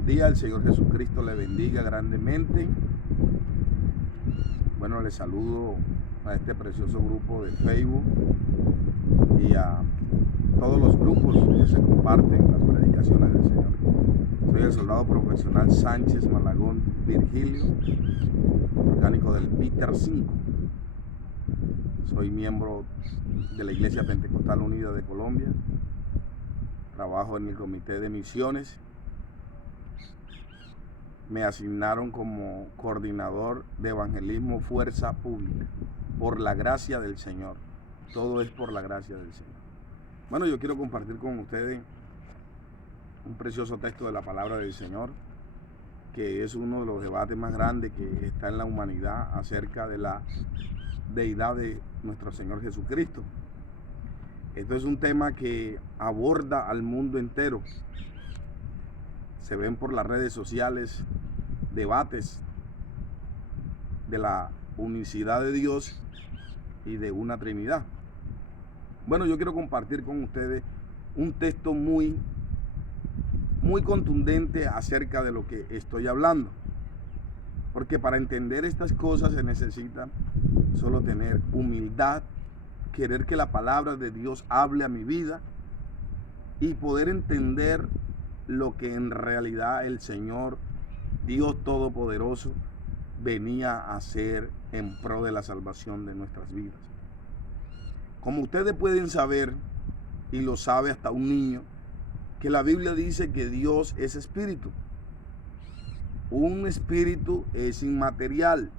Buenos días, el Señor Jesucristo le bendiga grandemente. Bueno, le saludo a este precioso grupo de Facebook y a todos los grupos que se comparten las predicaciones del Señor. Soy el soldado profesional Sánchez Malagón Virgilio, orgánico del Peter 5. Soy miembro de la Iglesia Pentecostal Unida de Colombia. Trabajo en el Comité de Misiones. Me asignaron como coordinador de evangelismo Fuerza Pública, por la gracia del Señor. Todo es por la gracia del Señor. Bueno, yo quiero compartir con ustedes un precioso texto de la palabra del Señor, que es uno de los debates más grandes que está en la humanidad acerca de la deidad de nuestro Señor Jesucristo. Esto es un tema que aborda al mundo entero. Se ven por las redes sociales debates de la unicidad de Dios y de una Trinidad. Bueno, yo quiero compartir con ustedes un texto muy contundente acerca de lo que estoy hablando. Porque para entender estas cosas se necesita solo tener humildad, querer que la palabra de Dios hable a mi vida y poder entender lo que en realidad el Señor, Dios Todopoderoso, venía a hacer en pro de la salvación de nuestras vidas. Como ustedes pueden saber, y lo sabe hasta un niño, que la Biblia dice que Dios es espíritu. Un espíritu es inmaterial.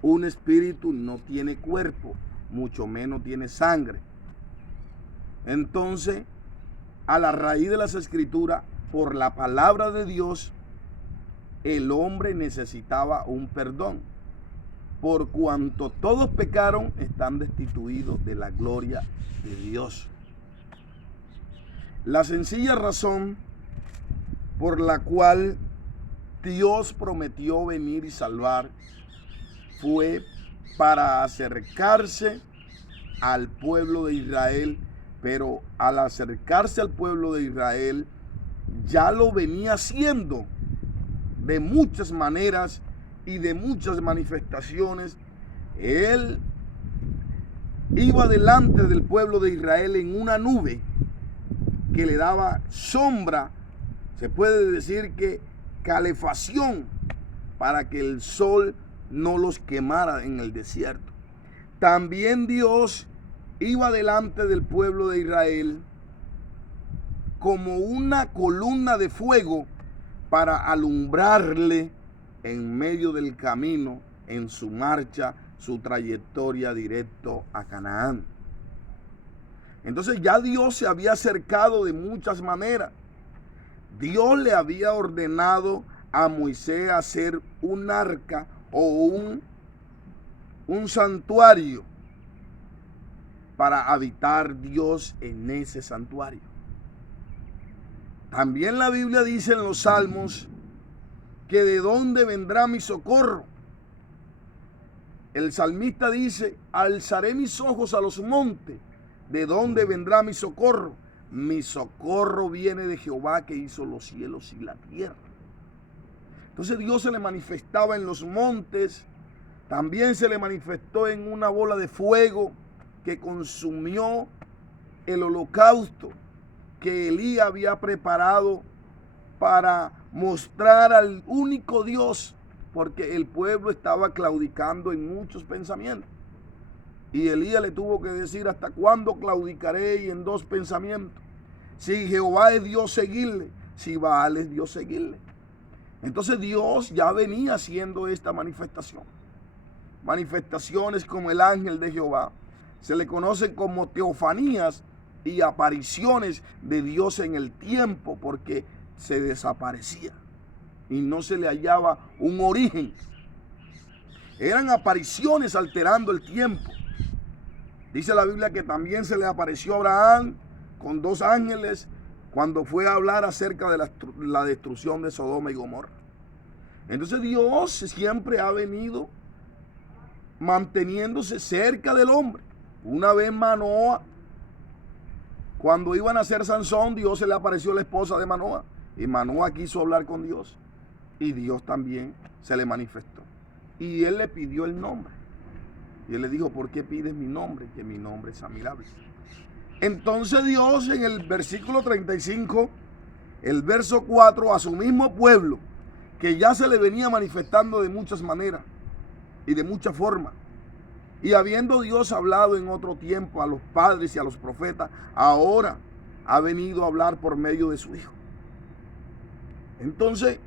Un espíritu no tiene cuerpo, mucho menos tiene sangre. Entonces, a la raíz de las Escrituras, por la palabra de Dios, el hombre necesitaba un perdón. Por cuanto todos pecaron, están destituidos de la gloria de Dios. La sencilla razón por la cual Dios prometió venir y salvar fue para acercarse al pueblo de Israel, pero al acercarse al pueblo de Israel, ya lo venía haciendo de muchas maneras y de muchas manifestaciones. Él iba delante del pueblo de Israel en una nube que le daba sombra, se puede decir que calefacción, para que el sol no los quemara en el desierto. También Dios iba delante del pueblo de Israel como una columna de fuego para alumbrarle en medio del camino, en su marcha, su trayectoria directo a Canaán. Entonces ya Dios se había acercado de muchas maneras. Dios le había ordenado a Moisés hacer un arca o un santuario para habitar Dios en ese santuario. También la Biblia dice en los Salmos que de dónde vendrá mi socorro. El salmista dice: alzaré mis ojos a los montes, ¿de dónde vendrá mi socorro? Mi socorro viene de Jehová, que hizo los cielos y la tierra. Entonces Dios se le manifestaba en los montes, también se le manifestó en una bola de fuego que consumió el holocausto que Elías había preparado para mostrar al único Dios, porque el pueblo estaba claudicando en muchos pensamientos. Y Elías le tuvo que decir: ¿hasta cuándo claudicaré en dos pensamientos? Si Jehová es Dios, seguirle; si Baal es Dios, seguirle. Entonces Dios ya venía haciendo esta manifestación. Manifestaciones como el ángel de Jehová. Se le conoce como teofanías y apariciones de Dios en el tiempo, porque se desaparecía y no se le hallaba un origen. Eran apariciones alterando el tiempo. Dice la Biblia que también se le apareció a Abraham con dos ángeles cuando fue a hablar acerca de la destrucción de Sodoma y Gomorra. Entonces Dios siempre ha venido manteniéndose cerca del hombre. Una vez Manoa, cuando iban a hacer Sansón, Dios se le apareció a la esposa de Manoa Y Manoah quiso hablar con Dios y Dios también se le manifestó. Y él le pidió el nombre. Y él le dijo, ¿por qué pides mi nombre? Que mi nombre es admirable. Entonces Dios en el versículo 35, el verso 4, a su mismo pueblo, que ya se le venía manifestando de muchas maneras y de muchas formas, y habiendo Dios hablado en otro tiempo a los padres y a los profetas, ahora ha venido a hablar por medio de su Hijo. Entonces,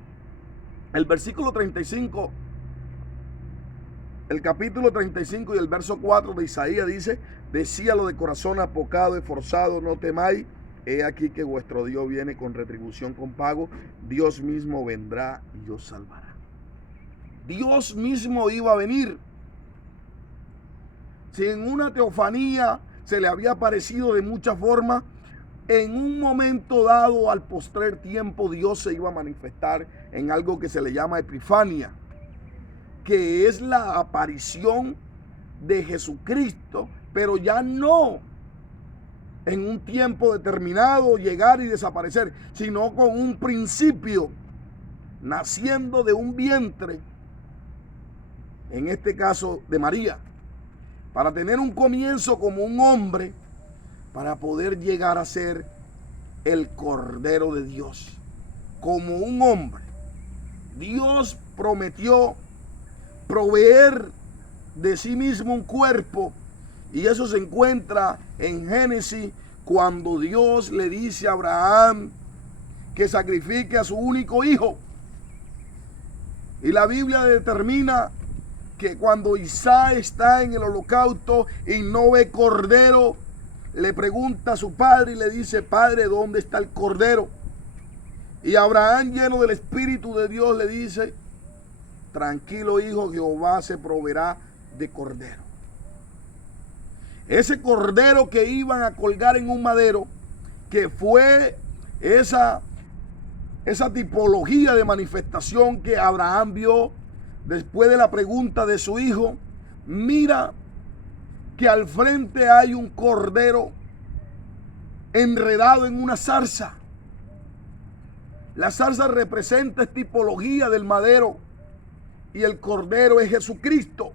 el versículo 35, el capítulo 35 y el verso 4 de Isaías dice, decíalo de corazón apocado, esforzado, no temáis, he aquí que vuestro Dios viene con retribución, con pago, Dios mismo vendrá y os salvará. Dios mismo iba a venir. Si en una teofanía se le había aparecido de muchas formas, en un momento dado, al postrer tiempo, Dios se iba a manifestar en algo que se le llama Epifania, que es la aparición de Jesucristo, pero ya no en un tiempo determinado llegar y desaparecer, sino con un principio, naciendo de un vientre, en este caso de María, para tener un comienzo como un hombre, para poder llegar a ser el Cordero de Dios, como un hombre. Dios prometió proveer de sí mismo un cuerpo, y eso se encuentra en Génesis, cuando Dios le dice a Abraham que sacrifique a su único hijo. Y la Biblia determina que cuando Isaac está en el holocausto y no ve cordero, le pregunta a su padre y le dice, Padre, ¿dónde está el cordero? Y Abraham, lleno del Espíritu de Dios, le dice, tranquilo hijo, Jehová se proveerá de cordero. Ese cordero que iban a colgar en un madero, que fue esa tipología de manifestación que Abraham vio después de la pregunta de su hijo, mira que al frente hay un cordero enredado en una zarza. La zarza representa esta tipología del madero y el cordero es Jesucristo.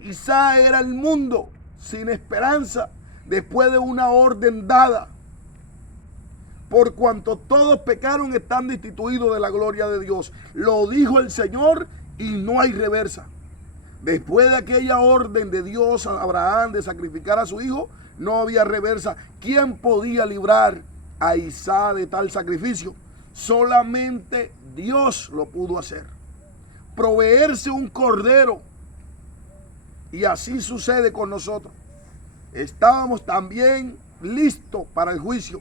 Isaac era el mundo sin esperanza después de una orden dada. Por cuanto todos pecaron, están destituidos de la gloria de Dios. Lo dijo el Señor y no hay reversa. Después de aquella orden de Dios a Abraham de sacrificar a su hijo, no había reversa. ¿Quién podía librar a Isaac de tal sacrificio? Solamente Dios lo pudo hacer. Proveerse un cordero. Y así sucede con nosotros. Estábamos también listos para el juicio,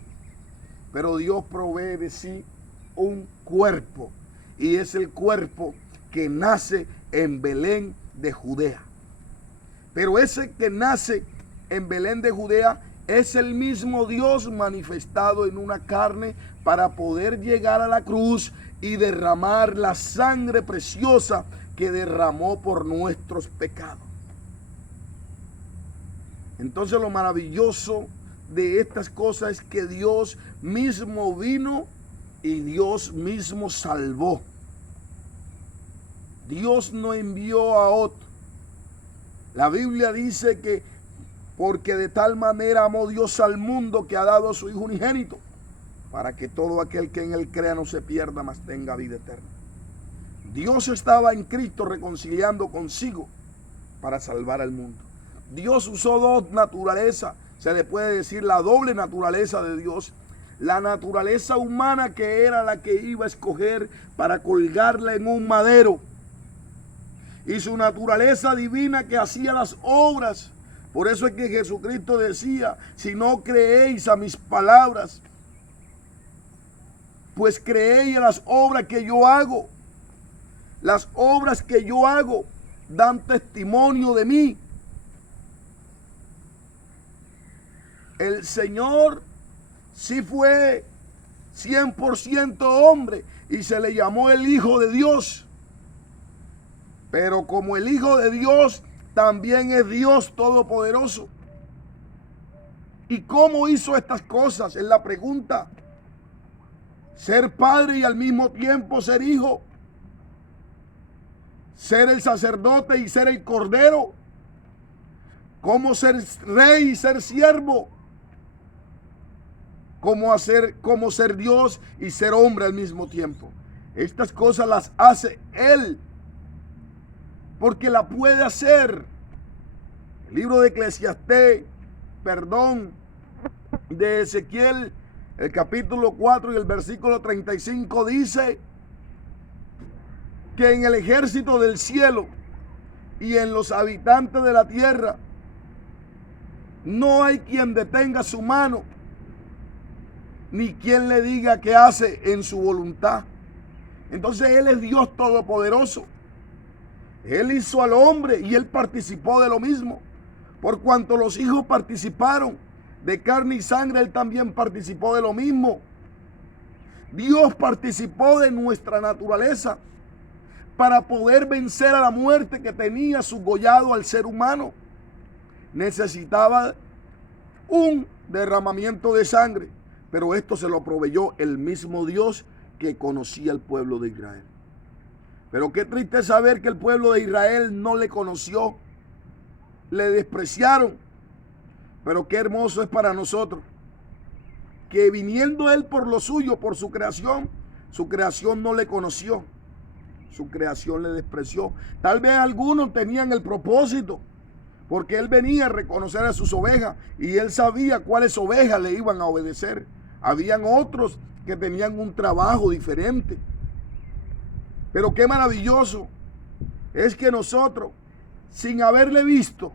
pero Dios provee de sí un cuerpo, y es el cuerpo que nace en Belén de Judea. Pero ese que nace en Belén de Judea es el mismo Dios manifestado en una carne para poder llegar a la cruz y derramar la sangre preciosa que derramó por nuestros pecados. Entonces lo maravilloso de estas cosas es que Dios mismo vino y Dios mismo salvó. Dios no envió a otro. La Biblia dice que porque de tal manera amó Dios al mundo que ha dado a su Hijo unigénito, para que todo aquel que en él crea no se pierda, mas tenga vida eterna. Dios estaba en Cristo reconciliando consigo para salvar al mundo. Dios usó dos naturalezas, se le puede decir la doble naturaleza de Dios. La naturaleza humana, que era la que iba a escoger para colgarla en un madero, y su naturaleza divina, que hacía las obras. Por eso es que Jesucristo decía, si no creéis a mis palabras, pues creéis en las obras que yo hago. Las obras que yo hago dan testimonio de mí. El Señor sí fue 100% hombre y se le llamó el Hijo de Dios. Pero como el Hijo de Dios, también es Dios Todopoderoso. ¿Y cómo hizo estas cosas? Es la pregunta. ser padre y al mismo tiempo ser hijo, ser el sacerdote y ser el cordero, cómo ser rey y ser siervo, cómo ser Dios y ser hombre al mismo tiempo. Estas cosas las hace Él, porque la puede hacer. El libro de de Ezequiel, el capítulo 4 y el versículo 35 dice que en el ejército del cielo y en los habitantes de la tierra no hay quien detenga su mano, ni quien le diga qué hace en su voluntad. Entonces Él es Dios todopoderoso. Él hizo al hombre y Él participó de lo mismo. Por cuanto los hijos participaron de carne y sangre, Él también participó de lo mismo. Dios participó de nuestra naturaleza para poder vencer a la muerte que tenía sugollado al ser humano. Necesitaba un derramamiento de sangre, pero esto se lo proveyó el mismo Dios que conocía al pueblo de Israel. Pero qué triste saber que el pueblo de Israel no le conoció, le despreciaron. Pero qué hermoso es para nosotros que viniendo Él por lo suyo, por su creación no le conoció, su creación le despreció. Tal vez algunos tenían el propósito, porque Él venía a reconocer a sus ovejas y Él sabía cuáles ovejas le iban a obedecer. Habían otros que tenían un trabajo diferente. Pero qué maravilloso es que nosotros, sin haberle visto,